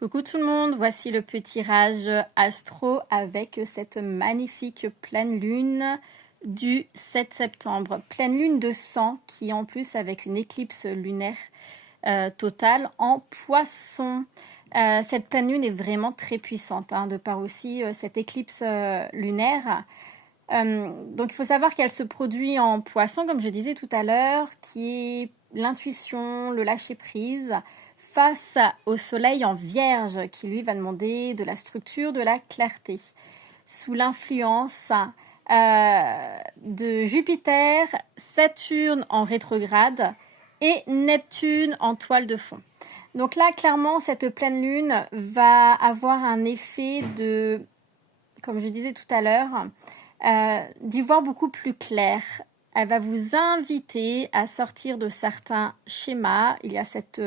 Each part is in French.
Coucou tout le monde, voici le petit tirage astro avec cette magnifique pleine lune du 7 septembre. Pleine lune de sang qui en plus avec une éclipse lunaire totale en poisson. Cette pleine lune est vraiment très puissante, de par aussi cette éclipse lunaire. Donc il faut savoir qu'elle se produit en poisson, comme je disais tout à l'heure, qui est l'intuition, le lâcher-prise, face au soleil en vierge, qui lui va demander de la structure, de la clarté. Sous l'influence de Jupiter, Saturne en rétrograde et Neptune en toile de fond. Donc là, clairement, cette pleine lune va avoir un effet de, comme je disais tout à l'heure, d'y voir beaucoup plus clair. Elle va vous inviter à sortir de certains schémas. Il y a cette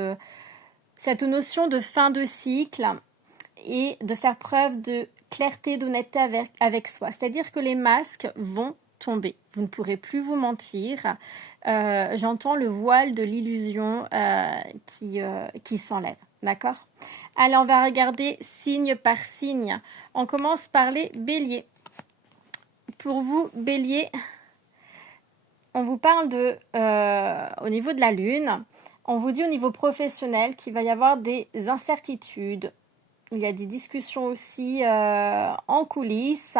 notion de fin de cycle et de faire preuve de clarté, d'honnêteté avec soi. C'est-à-dire que les masques vont tomber. Vous ne pourrez plus vous mentir. J'entends le voile de l'illusion qui s'enlève. D'accord ? Allez, on va regarder signe par signe. On commence par les béliers. Pour vous, bélier, on vous parle au niveau de la lune, on vous dit au niveau professionnel qu'il va y avoir des incertitudes. Il y a des discussions aussi en coulisses,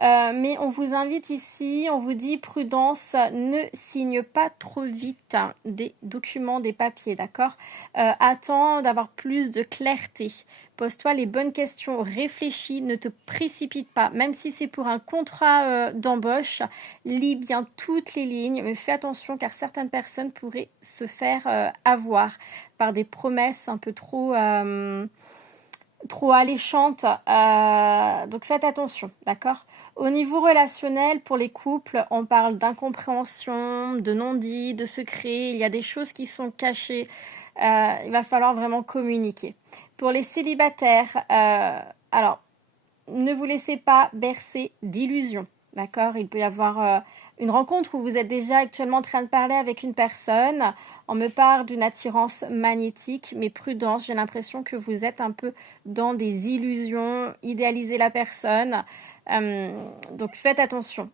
mais on vous invite ici, on vous dit prudence, ne signe pas trop vite des documents, des papiers, d'accord ? Attends d'avoir plus de clarté. Pose-toi les bonnes questions, réfléchis, ne te précipite pas. Même si c'est pour un contrat d'embauche, lis bien toutes les lignes, mais fais attention car certaines personnes pourraient se faire avoir par des promesses un peu trop alléchantes. Donc faites attention, d'accord ? Au niveau relationnel, pour les couples, on parle d'incompréhension, de non-dits, de secrets. Il y a des choses qui sont cachées. Il va falloir vraiment communiquer. Pour les célibataires, alors, ne vous laissez pas bercer d'illusions, d'accord ? Il peut y avoir une rencontre où vous êtes déjà actuellement en train de parler avec une personne. On me parle d'une attirance magnétique, mais prudence, j'ai l'impression que vous êtes un peu dans des illusions, idéalisez la personne. Donc faites attention.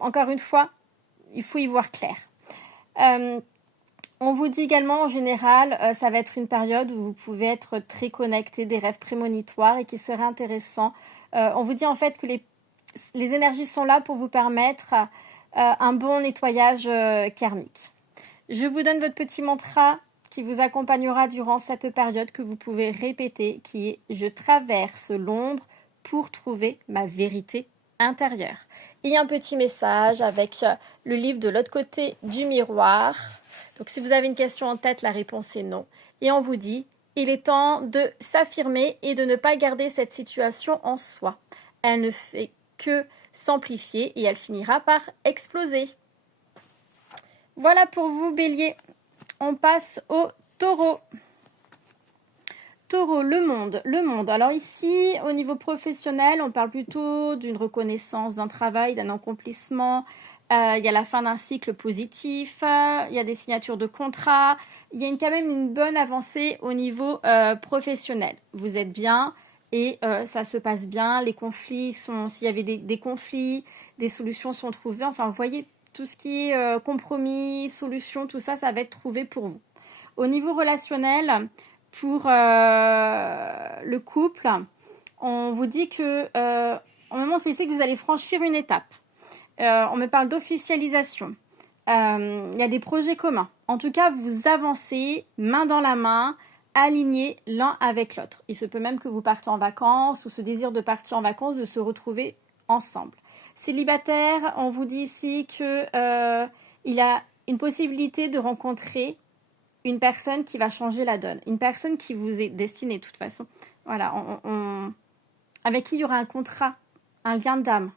Encore une fois, il faut y voir clair. On vous dit également en général, ça va être une période où vous pouvez être très connecté, des rêves prémonitoires et qui seraient intéressants. On vous dit en fait que les énergies sont là pour vous permettre un bon nettoyage karmique. Je vous donne votre petit mantra qui vous accompagnera durant cette période que vous pouvez répéter, qui est « Je traverse l'ombre pour trouver ma vérité intérieure ». Et un petit message avec le livre de l'autre côté du miroir. Donc si vous avez une question en tête, la réponse est non. Et on vous dit, il est temps de s'affirmer et de ne pas garder cette situation en soi. Elle ne fait que s'amplifier et elle finira par exploser. Voilà pour vous, Bélier. On passe au Taureau. Taureau, le monde. Alors ici, au niveau professionnel, on parle plutôt d'une reconnaissance, d'un travail, d'un accomplissement. Il y a la fin d'un cycle positif, il y a des signatures de contrats, il y a quand même une bonne avancée au niveau professionnel. Vous êtes bien et ça se passe bien. Les conflits s'il y avait des conflits, des solutions sont trouvées. Enfin, vous voyez, tout ce qui est compromis, solution, tout ça, ça va être trouvé pour vous. Au niveau relationnel, pour le couple, on vous dit que on me montre ici que vous allez franchir une étape. On me parle d'officialisation. Il y a des projets communs. En tout cas, vous avancez main dans la main, alignés l'un avec l'autre. Il se peut même que vous partez en vacances ou ce désir de partir en vacances, de se retrouver ensemble. Célibataire, on vous dit ici que il y a une possibilité de rencontrer une personne qui va changer la donne. Une personne qui vous est destinée de toute façon. Voilà, avec qui il y aura un contrat, un lien d'âme.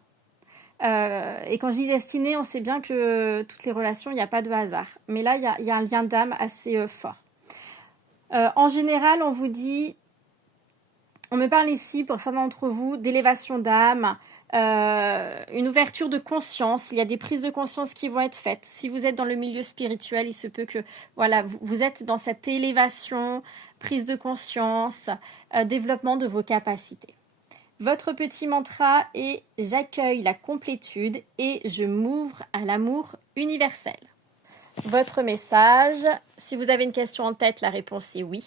Et quand je dis destiné, on sait bien que toutes les relations, il n'y a pas de hasard. Mais là, il y a un lien d'âme assez fort. En général, on vous dit, on me parle ici, pour certains d'entre vous, d'élévation d'âme, une ouverture de conscience. Il y a des prises de conscience qui vont être faites. Si vous êtes dans le milieu spirituel, il se peut que voilà, vous êtes dans cette élévation, prise de conscience, développement de vos capacités. Votre petit mantra est « J'accueille la complétude et je m'ouvre à l'amour universel ». Votre message, si vous avez une question en tête, la réponse est oui.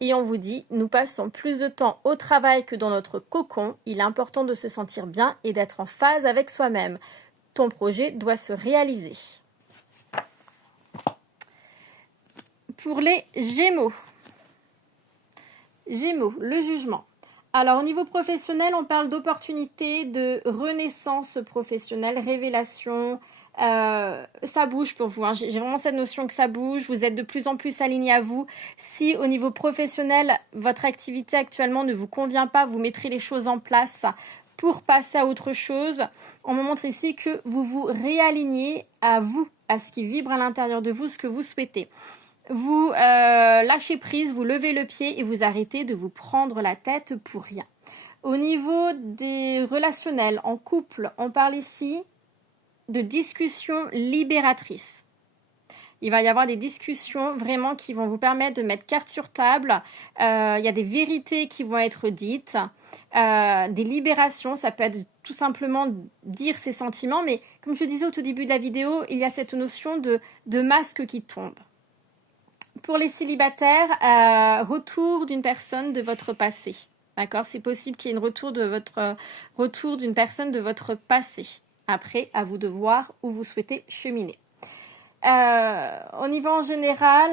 Et on vous dit, nous passons plus de temps au travail que dans notre cocon. Il est important de se sentir bien et d'être en phase avec soi-même. Ton projet doit se réaliser. Pour les Gémeaux. Gémeaux, le jugement. Alors, au niveau professionnel, on parle d'opportunités, de renaissance professionnelle, révélation. Ça bouge pour vous, hein. J'ai vraiment cette notion que ça bouge. Vous êtes de plus en plus aligné à vous. Si au niveau professionnel, votre activité actuellement ne vous convient pas, vous mettrez les choses en place pour passer à autre chose. On me montre ici que vous vous réalignez à vous, à ce qui vibre à l'intérieur de vous, ce que vous souhaitez. Vous lâchez prise, vous levez le pied et vous arrêtez de vous prendre la tête pour rien. Au niveau des relationnels, en couple, on parle ici de discussions libératrices. Il va y avoir des discussions vraiment qui vont vous permettre de mettre carte sur table. Il y a des vérités qui vont être dites, des libérations. Ça peut être tout simplement dire ses sentiments, mais comme je disais au tout début de la vidéo, il y a cette notion de masque qui tombe. Pour les célibataires, retour d'une personne de votre passé. D'accord ? C'est possible qu'il y ait retour d'une personne de votre passé. Après, à vous de voir où vous souhaitez cheminer. Au niveau en général,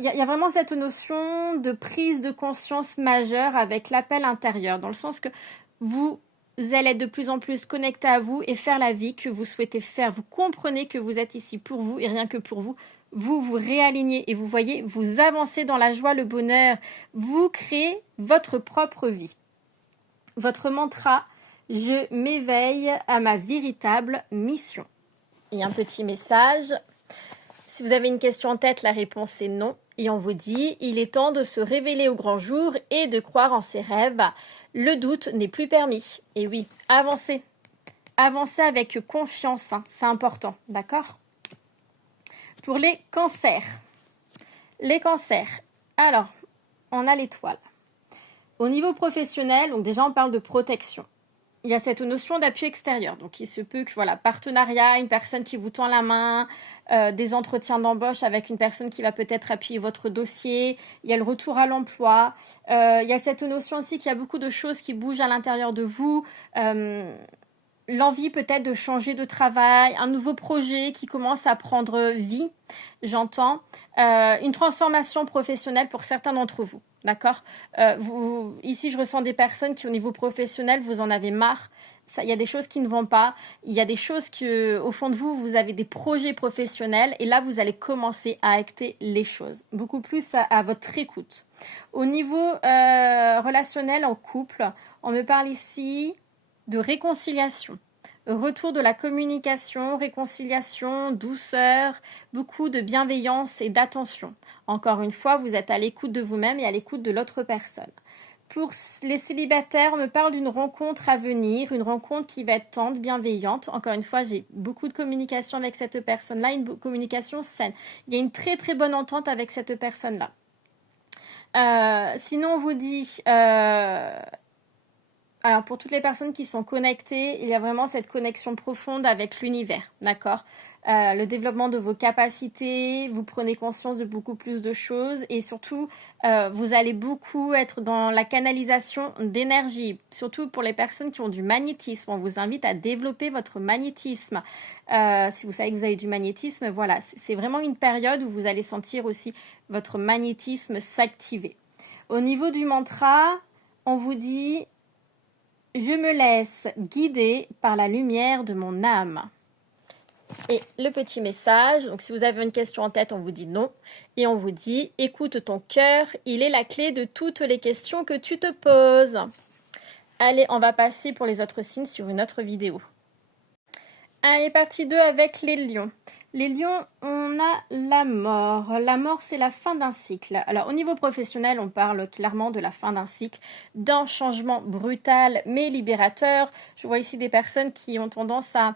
y a vraiment cette notion de prise de conscience majeure avec l'appel intérieur, dans le sens que vous allez être de plus en plus connecté à vous et faire la vie que vous souhaitez faire. Vous comprenez que vous êtes ici pour vous et rien que pour vous. Vous vous réalignez et vous voyez, vous avancez dans la joie, le bonheur. Vous créez votre propre vie. Votre mantra, je m'éveille à ma véritable mission. Et un petit message. Si vous avez une question en tête, la réponse est non. Et on vous dit, il est temps de se révéler au grand jour et de croire en ses rêves. Le doute n'est plus permis. Et oui, avancez. Avancez avec confiance, hein. C'est important, d'accord ? Pour les cancers. Les cancers. Alors, on a l'étoile. Au niveau professionnel, donc déjà on parle de protection. Il y a cette notion d'appui extérieur. Donc il se peut que voilà, partenariat, une personne qui vous tend la main, des entretiens d'embauche avec une personne qui va peut-être appuyer votre dossier. Il y a le retour à l'emploi. Il y a cette notion aussi qu'il y a beaucoup de choses qui bougent à l'intérieur de vous. L'envie peut-être de changer de travail, un nouveau projet qui commence à prendre vie, j'entends, une transformation professionnelle pour certains d'entre vous, d'accord ? Ici, je ressens des personnes qui, au niveau professionnel, vous en avez marre. Il y a des choses qui ne vont pas, il y a des choses que, au fond de vous, vous avez des projets professionnels et là, vous allez commencer à acter les choses, beaucoup plus à votre écoute. Au niveau relationnel en couple, on me parle ici de réconciliation, retour de la communication, réconciliation, douceur, beaucoup de bienveillance et d'attention. Encore une fois, vous êtes à l'écoute de vous-même et à l'écoute de l'autre personne. Pour les célibataires, on me parle d'une rencontre à venir, une rencontre qui va être tendre, bienveillante. Encore une fois, j'ai beaucoup de communication avec cette personne-là, une communication saine. Il y a une très très bonne entente avec cette personne-là. Sinon, on vous dit... Alors, pour toutes les personnes qui sont connectées, il y a vraiment cette connexion profonde avec l'univers, d'accord ? Le développement de vos capacités, vous prenez conscience de beaucoup plus de choses et surtout, vous allez beaucoup être dans la canalisation d'énergie, surtout pour les personnes qui ont du magnétisme. On vous invite à développer votre magnétisme. Si vous savez que vous avez du magnétisme, voilà, c'est vraiment une période où vous allez sentir aussi votre magnétisme s'activer. Au niveau du mantra, on vous dit... Je me laisse guider par la lumière de mon âme. Et le petit message, donc si vous avez une question en tête, on vous dit non. Et on vous dit, écoute ton cœur, il est la clé de toutes les questions que tu te poses. Allez, on va passer pour les autres signes sur une autre vidéo. Allez, partie 2 avec les lions. Les lions, on a la mort. La mort, c'est la fin d'un cycle. Alors, au niveau professionnel, on parle clairement de la fin d'un cycle, d'un changement brutal mais libérateur. Je vois ici des personnes qui ont tendance à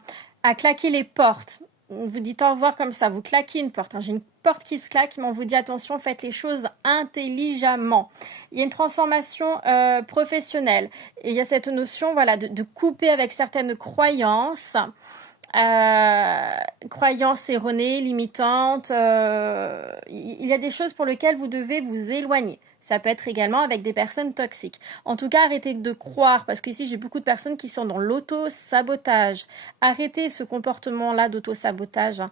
claquer les portes. Vous dites au revoir comme ça, vous claquez une porte. J'ai une porte qui se claque, mais on vous dit attention, faites les choses intelligemment. Il y a une transformation professionnelle. Et il y a cette notion voilà, de couper avec certaines croyances. Croyances erronées, limitantes. Il y a des choses pour lesquelles vous devez vous éloigner. Ça peut être également avec des personnes toxiques. En tout cas, arrêtez de croire, parce qu'ici, j'ai beaucoup de personnes qui sont dans l'auto-sabotage. Arrêtez ce comportement-là d'auto-sabotage.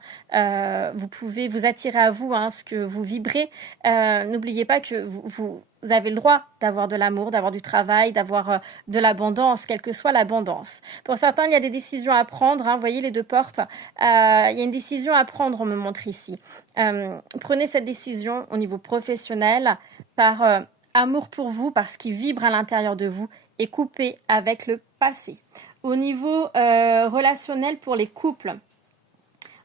Vous pouvez vous attirer à vous ce que vous vibrez. N'oubliez pas que vous avez le droit d'avoir de l'amour, d'avoir du travail, d'avoir de l'abondance, quelle que soit l'abondance. Pour certains, il y a des décisions à prendre. Vous voyez les deux portes. Il y a une décision à prendre, on me montre ici. Prenez cette décision au niveau professionnel par amour pour vous, parce qu'il vibre à l'intérieur de vous, et coupez avec le passé. Au niveau relationnel pour les couples,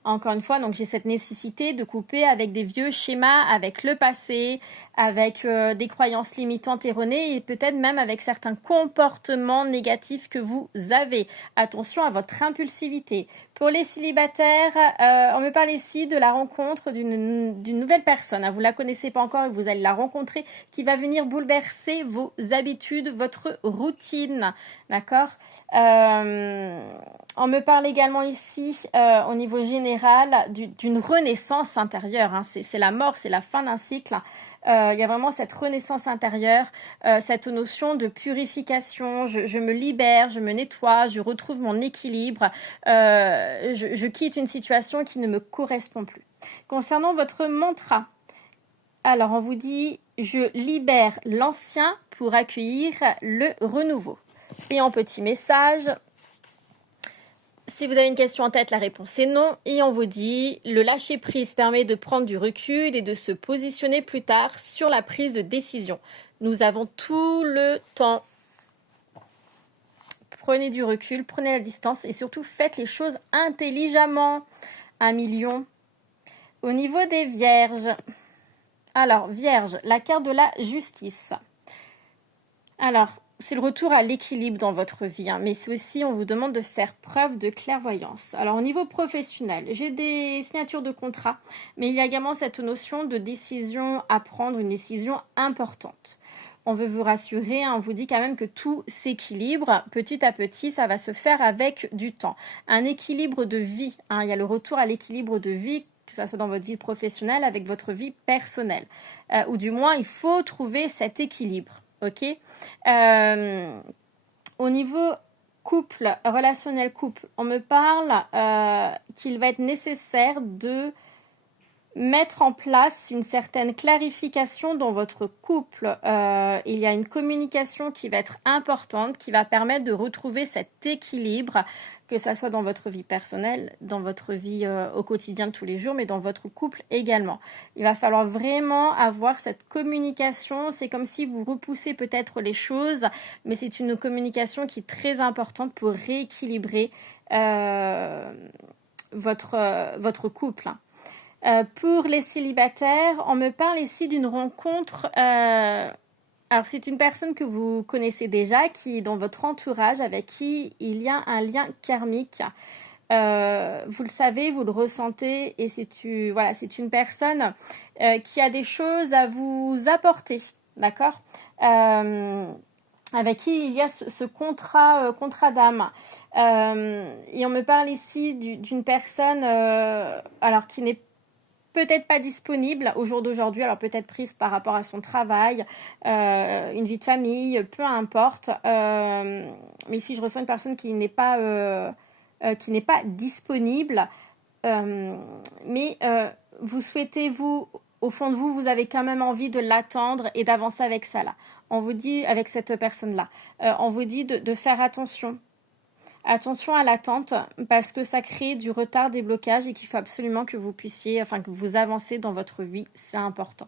encore une fois, donc j'ai cette nécessité de couper avec des vieux schémas, avec le passé, avec des croyances limitantes erronées et peut-être même avec certains comportements négatifs que vous avez. Attention à votre impulsivité. Pour les célibataires, on me parle ici de la rencontre d'une nouvelle personne. Vous ne la connaissez pas encore et vous allez la rencontrer, qui va venir bouleverser vos habitudes, votre routine. D'accord ? On me parle également ici, au niveau général, d'une renaissance intérieure. C'est la mort, c'est la fin d'un cycle. Il y a vraiment cette renaissance intérieure, cette notion de purification. Je me libère, je me nettoie, je retrouve mon équilibre. Je quitte une situation qui ne me correspond plus. Concernant votre mantra, alors on vous dit « Je libère l'ancien pour accueillir le renouveau ». Et en petit message, si vous avez une question en tête, la réponse est non. Et on vous dit, le lâcher-prise permet de prendre du recul et de se positionner plus tard sur la prise de décision. Nous avons tout le temps. Prenez du recul, prenez la distance et surtout faites les choses intelligemment. 1 million. Au niveau des vierges. Alors, vierge, la carte de la justice. Alors, c'est le retour à l'équilibre dans votre vie, mais c'est aussi, on vous demande de faire preuve de clairvoyance. Alors, au niveau professionnel, j'ai des signatures de contrat, mais il y a également cette notion de décision à prendre, une décision importante. On veut vous rassurer, on vous dit quand même que tout s'équilibre. Petit à petit, ça va se faire avec du temps. Un équilibre de vie, il y a le retour à l'équilibre de vie, que ça soit dans votre vie professionnelle, avec votre vie personnelle. Ou du moins, il faut trouver cet équilibre. Ok. Au niveau couple, relationnel couple, on me parle qu'il va être nécessaire de mettre en place une certaine clarification dans votre couple. Il y a une communication qui va être importante, qui va permettre de retrouver cet équilibre, que ça soit dans votre vie personnelle, dans votre vie au quotidien de tous les jours, mais dans votre couple également. Il va falloir vraiment avoir cette communication. C'est comme si vous repoussez peut-être les choses, mais c'est une communication qui est très importante pour rééquilibrer votre couple. Pour les célibataires, on me parle ici d'une rencontre. Alors, c'est une personne que vous connaissez déjà, qui est dans votre entourage, avec qui il y a un lien karmique. Vous le savez, vous le ressentez, et c'est une personne qui a des choses à vous apporter, d'accord ? Avec qui il y a ce contrat d'âme. Et on me parle ici d'une personne alors qui n'est peut-être pas disponible au jour d'aujourd'hui, alors peut-être prise par rapport à son travail, une vie de famille, peu importe. Mais ici, je ressens une personne qui n'est pas disponible. Mais vous souhaitez, au fond de vous, vous avez quand même envie de l'attendre et d'avancer avec ça là. On vous dit, avec cette personne-là, on vous dit de faire attention. Attention à l'attente, parce que ça crée du retard, des blocages, et qu'il faut absolument que vous puissiez, que vous avancez dans votre vie, c'est important.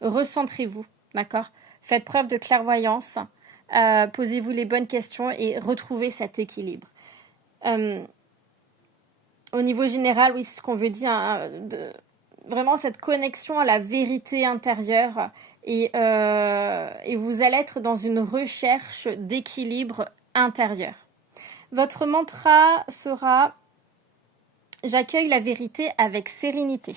Recentrez-vous, d'accord ? Faites preuve de clairvoyance, posez-vous les bonnes questions et retrouvez cet équilibre. Au niveau général, oui, c'est ce qu'on veut dire, hein, vraiment cette connexion à la vérité intérieure et vous allez être dans une recherche d'équilibre intérieur. Votre mantra sera « J'accueille la vérité avec sérénité ».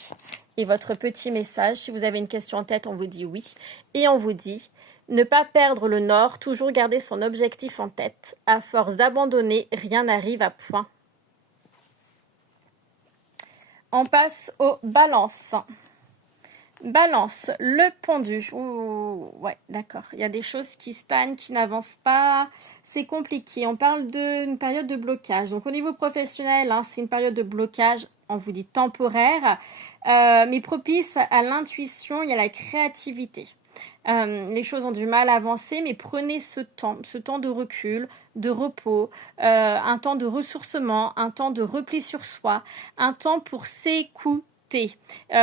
Et votre petit message, si vous avez une question en tête, on vous dit oui. Et on vous dit « Ne pas perdre le nord, toujours garder son objectif en tête. À force d'abandonner, rien n'arrive à point. » On passe aux balances. Balance, le pendu. Ouh, ouais, d'accord. Il y a des choses qui stagnent, qui n'avancent pas. C'est compliqué. On parle d'une période de blocage. Donc, au niveau professionnel, hein, c'est une période de blocage, on vous dit temporaire, mais propice à l'intuition et à la créativité. Les choses ont du mal à avancer, mais prenez ce temps de recul, de repos, un temps de ressourcement, un temps de repli sur soi, un temps pour s'écouter.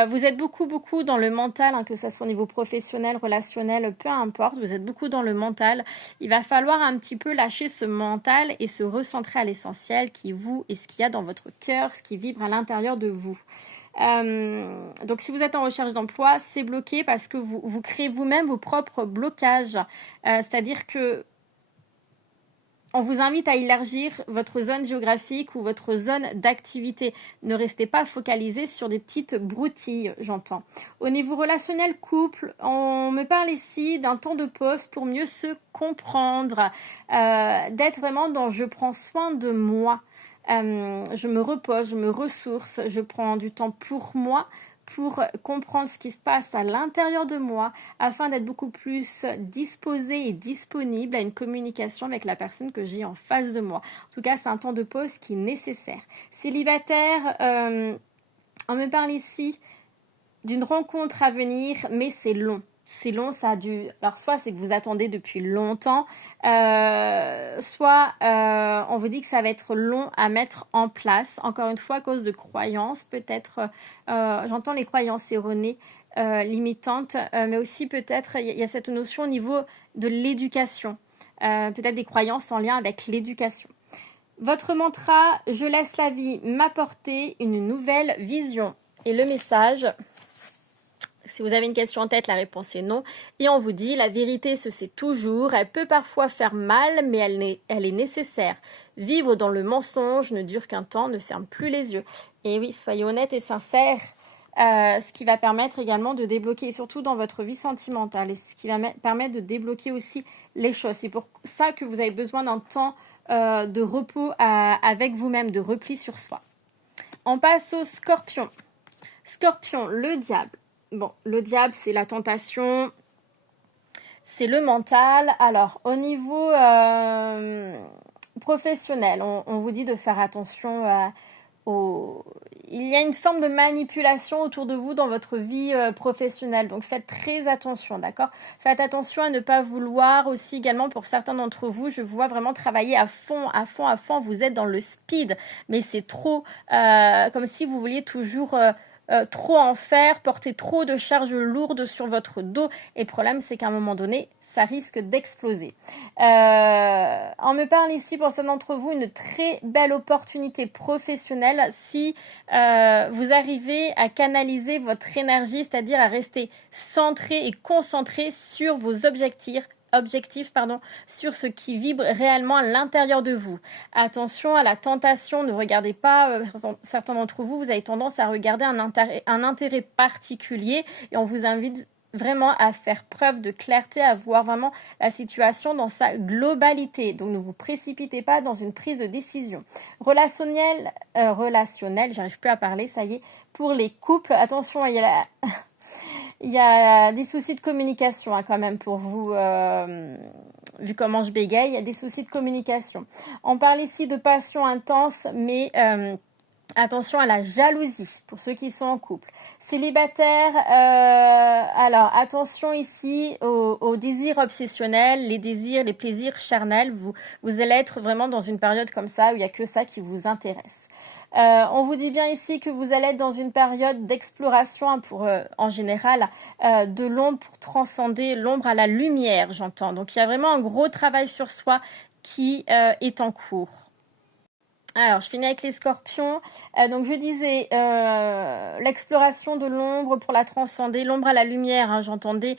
Vous êtes beaucoup dans le mental, hein, que ce soit au niveau professionnel, relationnel, peu importe, vous êtes beaucoup dans le mental. Il va falloir un petit peu lâcher ce mental et se recentrer à l'essentiel qui est vous et ce qu'il y a dans votre cœur, ce qui vibre à l'intérieur de vous. Donc si vous êtes en recherche d'emploi, c'est bloqué parce que vous créez vous-même vos propres blocages. C'est-à-dire que on vous invite à élargir votre zone géographique ou votre zone d'activité. Ne restez pas focalisé sur des petites broutilles, j'entends. Au niveau relationnel couple, on me parle ici d'un temps de pause pour mieux se comprendre, d'être vraiment dans « je prends soin de moi ». Je me repose, je me ressource, je prends du temps pour moi, pour comprendre ce qui se passe à l'intérieur de moi, afin d'être beaucoup plus disposée et disponible à une communication avec la personne que j'ai en face de moi. En tout cas, c'est un temps de pause qui est nécessaire. Célibataire, on me parle ici d'une rencontre à venir, mais c'est long. C'est long, ça a dû... Alors, soit c'est que vous attendez depuis longtemps, soit on vous dit que ça va être long à mettre en place. Encore une fois, à cause de croyances, peut-être, j'entends les croyances erronées, limitantes, mais aussi peut-être, il y a cette notion au niveau de l'éducation. Peut-être des croyances en lien avec l'éducation. Votre mantra, je laisse la vie m'apporter une nouvelle vision. Et le message... Si vous avez une question en tête, la réponse est non. Et on vous dit, la vérité se sait toujours, elle peut parfois faire mal, mais elle est nécessaire. Vivre dans le mensonge ne dure qu'un temps, ne ferme plus les yeux. Et oui, soyez honnête et sincère, ce qui va permettre également de débloquer, surtout dans votre vie sentimentale, et ce qui va permettre de débloquer aussi les choses. C'est pour ça que vous avez besoin d'un temps de repos avec vous-même, de repli sur soi. On passe au Scorpion. Scorpion, le diable. Bon, le diable, c'est la tentation, c'est le mental. Alors, au niveau professionnel, on vous dit de faire attention Il y a une forme de manipulation autour de vous dans votre vie professionnelle. Donc, faites très attention, d'accord ? Faites attention à ne pas vouloir aussi également, pour certains d'entre vous, je vous vois vraiment travailler à fond. Vous êtes dans le speed, mais c'est trop comme si vous vouliez toujours... trop en faire, porter trop de charges lourdes sur votre dos. Et le problème, c'est qu'à un moment donné, ça risque d'exploser. On me parle ici, pour certains d'entre vous, une très belle opportunité professionnelle si vous arrivez à canaliser votre énergie, c'est-à-dire à rester centré et concentré sur vos objectifs, sur ce qui vibre réellement à l'intérieur de vous. Attention à la tentation, ne regardez pas, certains d'entre vous, vous avez tendance à regarder un intérêt particulier et on vous invite vraiment à faire preuve de clarté, à voir vraiment la situation dans sa globalité. Donc ne vous précipitez pas dans une prise de décision. Relationnel, j'arrive plus à parler, ça y est. Pour les couples, attention, il y a des soucis de communication quand même pour vous, vu comment je bégaye, il y a des soucis de communication. On parle ici de passion intense, mais attention à la jalousie pour ceux qui sont en couple. Célibataire, alors attention ici aux désirs obsessionnels, les plaisirs charnels. Vous allez être vraiment dans une période comme ça où il n'y a que ça qui vous intéresse. On vous dit bien ici que vous allez être dans une période d'exploration pour, en général, de l'ombre pour transcender l'ombre à la lumière, j'entends. Donc, il y a vraiment un gros travail sur soi qui est en cours. Alors, je finis avec les scorpions. Donc, je disais l'exploration de l'ombre pour la transcender, l'ombre à la lumière, hein, j'entendais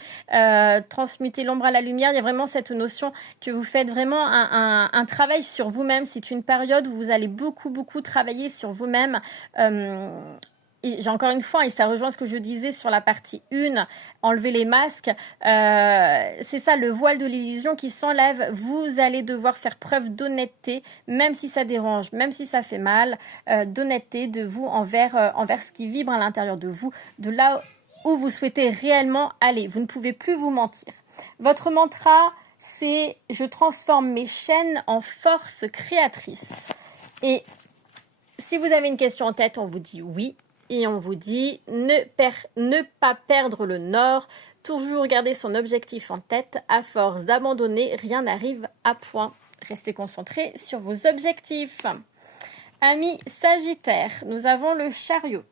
transmuter l'ombre à la lumière. Il y a vraiment cette notion que vous faites vraiment un travail sur vous-même. C'est une période où vous allez beaucoup travailler sur vous-même. Et j'ai encore une fois, et ça rejoint ce que je disais sur la partie 1, enlever les masques, c'est ça, le voile de l'illusion qui s'enlève. Vous allez devoir faire preuve d'honnêteté, même si ça dérange, même si ça fait mal, d'honnêteté de vous envers ce qui vibre à l'intérieur de vous, de là où vous souhaitez réellement aller. Vous ne pouvez plus vous mentir. Votre mantra, c'est « Je transforme mes chaînes en force créatrice ». Et si vous avez une question en tête, on vous dit oui. Et on vous dit ne pas perdre le nord, toujours garder son objectif en tête. À force d'abandonner, rien n'arrive à point. Restez concentrés sur vos objectifs. Amis Sagittaire, nous avons le chariot.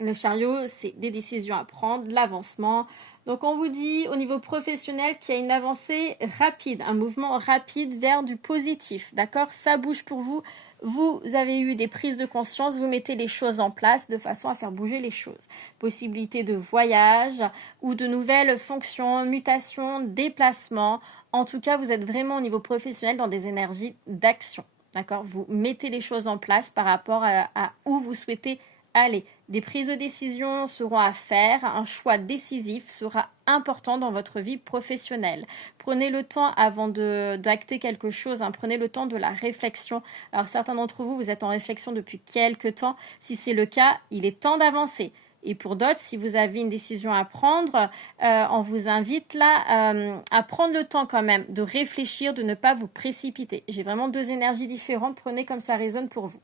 Le chariot, c'est des décisions à prendre, de l'avancement. Donc on vous dit au niveau professionnel qu'il y a une avancée rapide, un mouvement rapide vers du positif, d'accord? Ça bouge pour vous. Vous avez eu des prises de conscience, vous mettez les choses en place de façon à faire bouger les choses. Possibilité de voyage ou de nouvelles fonctions, mutations, déplacements. En tout cas, vous êtes vraiment au niveau professionnel dans des énergies d'action, d'accord? Vous mettez les choses en place par rapport à où vous souhaitez aller. Des prises de décision seront à faire, un choix décisif sera important dans votre vie professionnelle. Prenez le temps avant d'acter quelque chose, hein, prenez le temps de la réflexion. Alors certains d'entre vous, vous êtes en réflexion depuis quelque temps. Si c'est le cas, il est temps d'avancer. Et pour d'autres, si vous avez une décision à prendre, on vous invite là à prendre le temps quand même de réfléchir, de ne pas vous précipiter. J'ai vraiment deux énergies différentes, prenez comme ça résonne pour vous.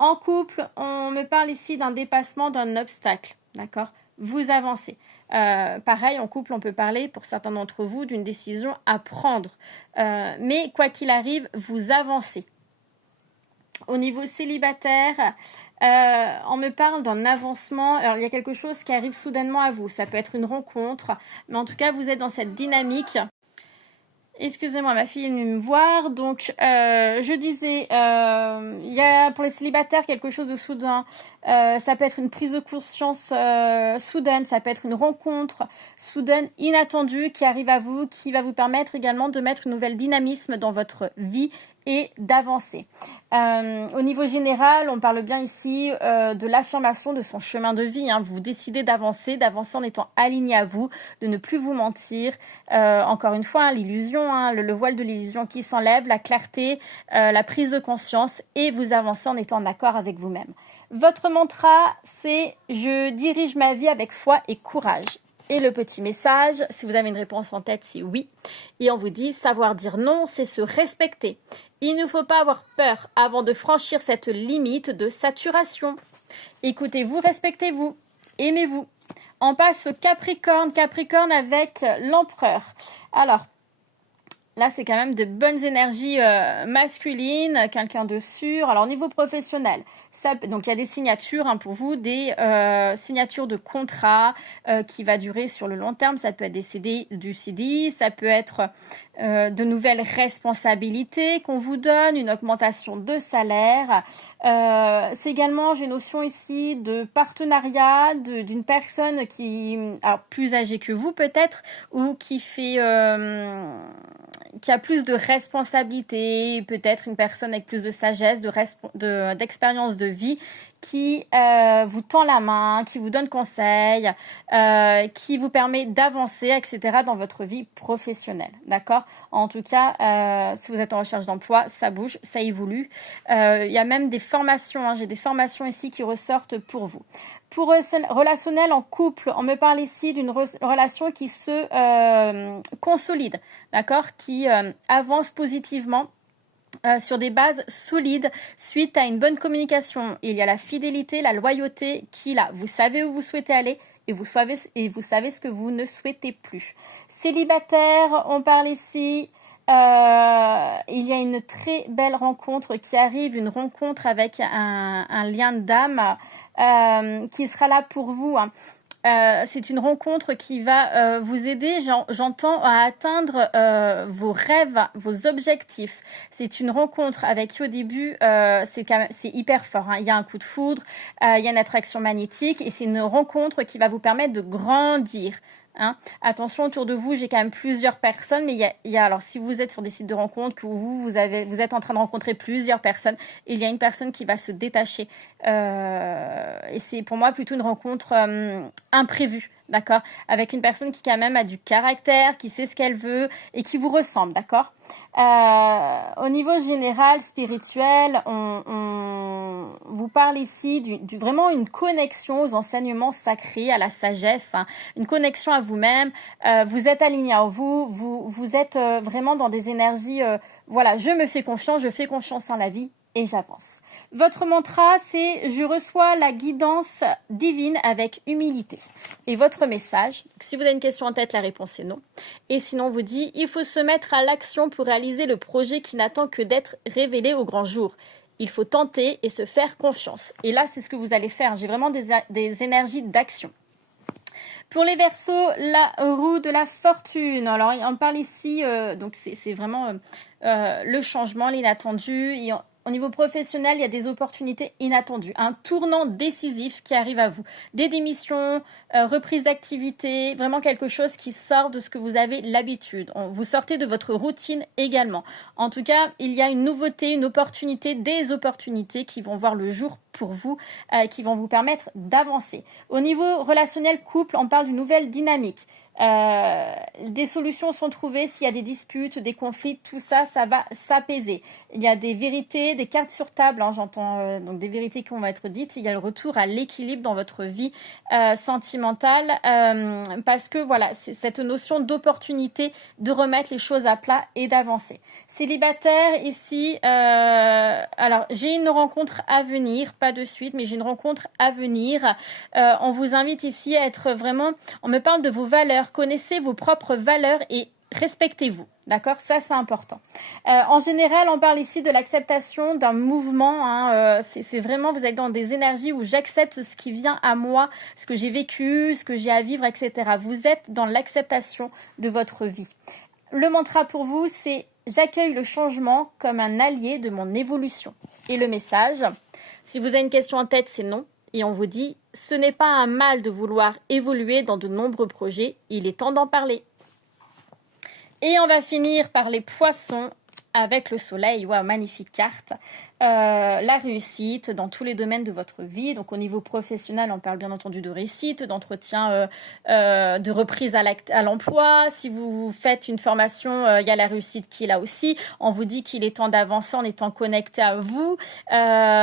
En couple, on me parle ici d'un dépassement d'un obstacle, d'accord? Vous avancez. Pareil, en couple, on peut parler pour certains d'entre vous d'une décision à prendre. Mais quoi qu'il arrive, vous avancez. Au niveau célibataire, on me parle d'un avancement. Alors, il y a quelque chose qui arrive soudainement à vous. Ça peut être une rencontre, mais en tout cas, vous êtes dans cette dynamique. Excusez-moi, ma fille est venue me voir. Donc, je disais, il y a pour les célibataires quelque chose de soudain. Ça peut être une prise de conscience soudaine, ça peut être une rencontre soudaine, inattendue, qui arrive à vous, qui va vous permettre également de mettre une nouvelle dynamisme dans votre vie et d'avancer. Au niveau général, on parle bien ici de l'affirmation de son chemin de vie. Hein. Vous décidez d'avancer en étant aligné à vous, de ne plus vous mentir. Encore une fois, hein, l'illusion, hein, le voile de l'illusion qui s'enlève, la clarté, la prise de conscience et vous avancez en étant en accord avec vous-même. Votre mantra, c'est « Je dirige ma vie avec foi et courage ». Et le petit message, si vous avez une réponse en tête, c'est oui. Et on vous dit, savoir dire non, c'est se respecter. Il ne faut pas avoir peur avant de franchir cette limite de saturation. Écoutez-vous, respectez-vous, aimez-vous. On passe au Capricorne, Capricorne avec l'empereur. Alors, là, c'est quand même de bonnes énergies masculines, quelqu'un de sûr. Alors, au niveau professionnel, donc il y a des signatures hein, pour vous, des signatures de contrat qui va durer sur le long terme. Ça peut être des CD, du CDI, ça peut être de nouvelles responsabilités qu'on vous donne, une augmentation de salaire. C'est également, j'ai notion ici de partenariat d'une personne qui, alors plus âgée que vous peut-être, ou qui fait... qui a plus de responsabilités, peut-être une personne avec plus de sagesse, d'expérience de vie, qui vous tend la main, qui vous donne conseil, qui vous permet d'avancer, etc. dans votre vie professionnelle, d'accord? En tout cas, si vous êtes en recherche d'emploi, ça bouge, ça évolue. Il y a même des formations, hein, j'ai des formations ici qui ressortent pour vous. Pour relationnel en couple, on me parle ici d'une relation qui se consolide, d'accord, qui avance positivement sur des bases solides suite à une bonne communication. Il y a la fidélité, la loyauté qui là, vous savez où vous souhaitez aller et vous savez ce que vous ne souhaitez plus. Célibataire, on parle ici... il y a une très belle rencontre qui arrive, une rencontre avec un lien d'âme qui sera là pour vous. Hein. c'est une rencontre qui va vous aider, j'entends, à atteindre vos rêves, vos objectifs. C'est une rencontre avec qui au début, c'est hyper fort, hein. Il y a un coup de foudre, il y a une attraction magnétique et c'est une rencontre qui va vous permettre de grandir. Hein. Attention, autour de vous, j'ai quand même plusieurs personnes, mais alors si vous êtes sur des sites de rencontres, que vous êtes en train de rencontrer plusieurs personnes, il y a une personne qui va se détacher. Et c'est pour moi plutôt une rencontre imprévue, d'accord? Avec une personne qui quand même a du caractère, qui sait ce qu'elle veut et qui vous ressemble, d'accord? Au niveau général, spirituel, on vous parle ici vraiment une connexion aux enseignements sacrés, à la sagesse, hein, une connexion à vous-même. Vous êtes aligné à vous êtes vraiment dans des énergies, voilà, je me fais confiance, je fais confiance en la vie et j'avance. Votre mantra, c'est « Je reçois la guidance divine avec humilité ». Et votre message, si vous avez une question en tête, la réponse est non. Et sinon, on vous dit « Il faut se mettre à l'action pour réaliser le projet qui n'attend que d'être révélé au grand jour. Il faut tenter et se faire confiance. » Et là, c'est ce que vous allez faire. J'ai vraiment des énergies d'action. Pour les Verseaux, la roue de la fortune. Alors, on parle ici, donc c'est vraiment le changement, l'inattendu. Au niveau professionnel, il y a des opportunités inattendues, un tournant décisif qui arrive à vous. Des démissions, reprise d'activité, vraiment quelque chose qui sort de ce que vous avez l'habitude. Vous sortez de votre routine également. En tout cas, il y a une nouveauté, une opportunité, des opportunités qui vont voir le jour pour vous, qui vont vous permettre d'avancer. Au niveau relationnel couple, on parle d'une nouvelle dynamique. Des solutions sont trouvées s'il y a des disputes, des conflits, tout ça, ça va s'apaiser. Il y a des vérités, des cartes sur table, hein, j'entends donc des vérités qui vont être dites. Il y a le retour à l'équilibre dans votre vie sentimentale parce que voilà, c'est cette notion d'opportunité de remettre les choses à plat et d'avancer. Célibataire ici, alors j'ai une rencontre à venir, pas de suite, mais j'ai une rencontre à venir. On vous invite ici à être vraiment, on me parle de vos valeurs. Connaissez vos propres valeurs et respectez-vous. D'accord? Ça, c'est important. En général, on parle ici de l'acceptation d'un mouvement. Hein, c'est vraiment, vous êtes dans des énergies où j'accepte ce qui vient à moi, ce que j'ai vécu, ce que j'ai à vivre, etc. Vous êtes dans l'acceptation de votre vie. Le mantra pour vous, c'est « J'accueille le changement comme un allié de mon évolution ». Et le message, si vous avez une question en tête, c'est non. Et on vous dit, ce n'est pas un mal de vouloir évoluer dans de nombreux projets, il est temps d'en parler. Et on va finir par les poissons avec le soleil. Waouh, magnifique carte. La réussite dans tous les domaines de votre vie. Donc au niveau professionnel, on parle bien entendu de réussite, d'entretien, de reprise à l'emploi. Si vous faites une formation, il y a la réussite qui est là aussi. On vous dit qu'il est temps d'avancer en étant connecté à vous,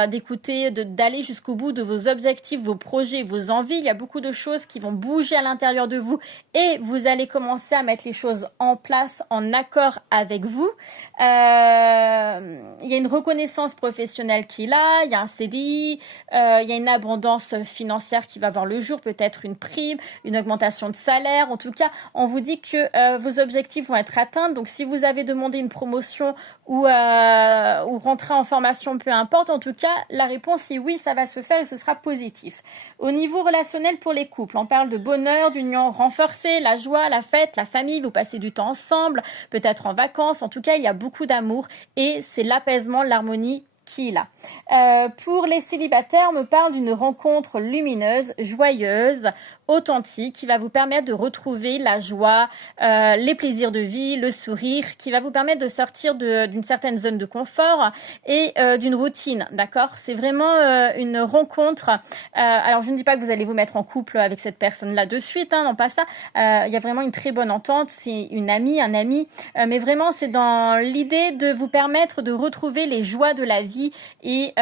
d'écouter, d'aller jusqu'au bout de vos objectifs, vos projets, vos envies. Il y a beaucoup de choses qui vont bouger à l'intérieur de vous et vous allez commencer à mettre les choses en place, en accord avec vous. Il y a une reconnaissance professionnelle qui est là, il y a un CDI, il y a une abondance financière qui va voir le jour, peut-être une prime, une augmentation de salaire. En tout cas, on vous dit que vos objectifs vont être atteints. Donc, si vous avez demandé une promotion ou rentrer en formation, peu importe, en tout cas, la réponse est oui, ça va se faire et ce sera positif. Au niveau relationnel pour les couples, on parle de bonheur, d'union renforcée, la joie, la fête, la famille, vous passez du temps ensemble, peut-être en vacances. En tout cas, il y a beaucoup d'amour et c'est l'apaisement, l'harmonie qui est là. Pour les célibataires, on me parle d'une rencontre lumineuse, joyeuse, authentique, qui va vous permettre de retrouver la joie, les plaisirs de vie, le sourire, qui va vous permettre de sortir d'une certaine zone de confort et d'une routine, d'accord? C'est vraiment une rencontre. Alors, je ne dis pas que vous allez vous mettre en couple avec cette personne-là de suite, hein, non pas ça. Il y a vraiment une très bonne entente, c'est une amie, un ami, mais vraiment, c'est dans l'idée de vous permettre de retrouver les joies de la vie et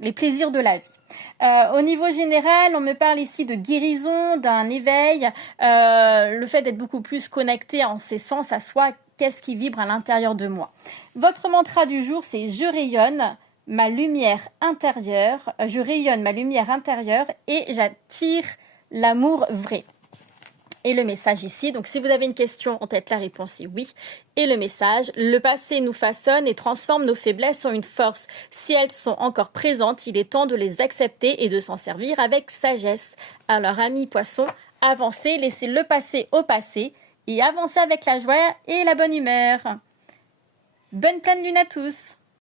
les plaisirs de la vie. Au niveau général, on me parle ici de guérison, d'un éveil, le fait d'être beaucoup plus connecté en ses sens à soi, qu'est-ce qui vibre à l'intérieur de moi. Votre mantra du jour, c'est « Je rayonne ma lumière intérieure, je rayonne ma lumière intérieure et j'attire l'amour vrai ». Et le message ici, donc si vous avez une question en tête, la réponse est oui. Et le message, le passé nous façonne et transforme nos faiblesses en une force. Si elles sont encore présentes, il est temps de les accepter et de s'en servir avec sagesse. Alors amis poissons, avancez, laissez le passé au passé et avancez avec la joie et la bonne humeur. Bonne pleine lune à tous!